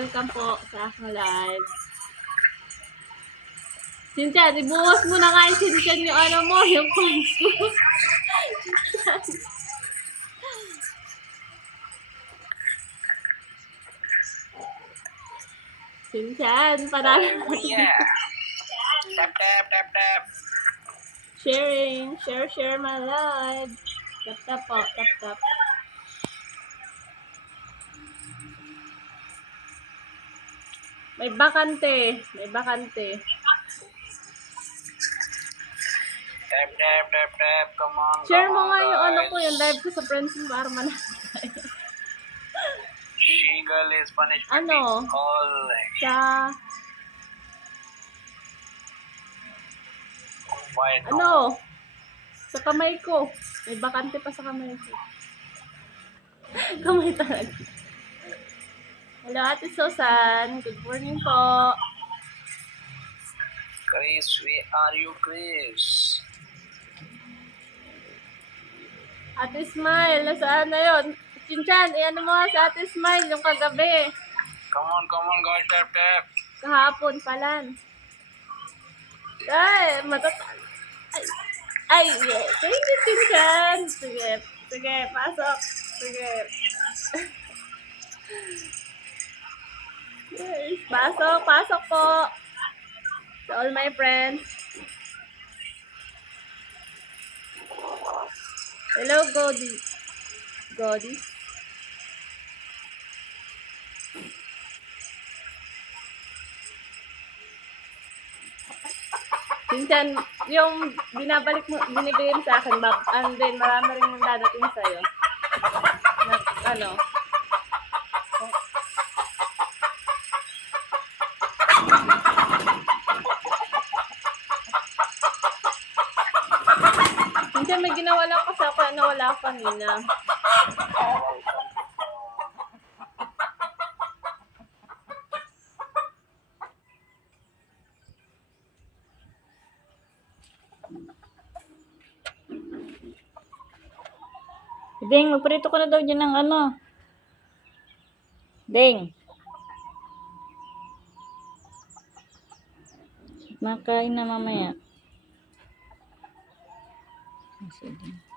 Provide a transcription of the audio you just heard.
welcome po sa aking live. Cynthia, ibuwas mo na nga yung Cynthia yung ano mo, yung points mo. Cynthia, parang... Oh yeah! Tap, tap, tap, tap. Sharing, share my live. Tap po, tap. May bakante. Tap, tap, tap, tap. Come on, Share come mo on, nga yung ano ko, guys. yung live ko sa Friends mo, para man. She-girl is punishment. Ano? All Sa, why no? ano? Sa kamay ko. May bakante pa sa kamay ko. Kamay talaga. Hello, Ate Susan. Good morning po. Chris, where are you, Chris? Ate Smile, nasaan na yun? Chinchan, ano mo sa Ate Smile yung kagabi. Come on, guys, tap, tap. Kahapon palan. Ay, Ay, yeah. Thank you, Chinchan. Sige, pasok. Sige. Yes, pasok po. To all my friends. Hello, Godi. Minsan, yung binibigay mo sa akin, and then marami rin yung dadating sa'yo. Ano? Minsan may ginawa lang kasi ako, nawala ako kanina. Ding, magprito ko na daw dyan ng ano. Ding. Makain na mamaya. Sige.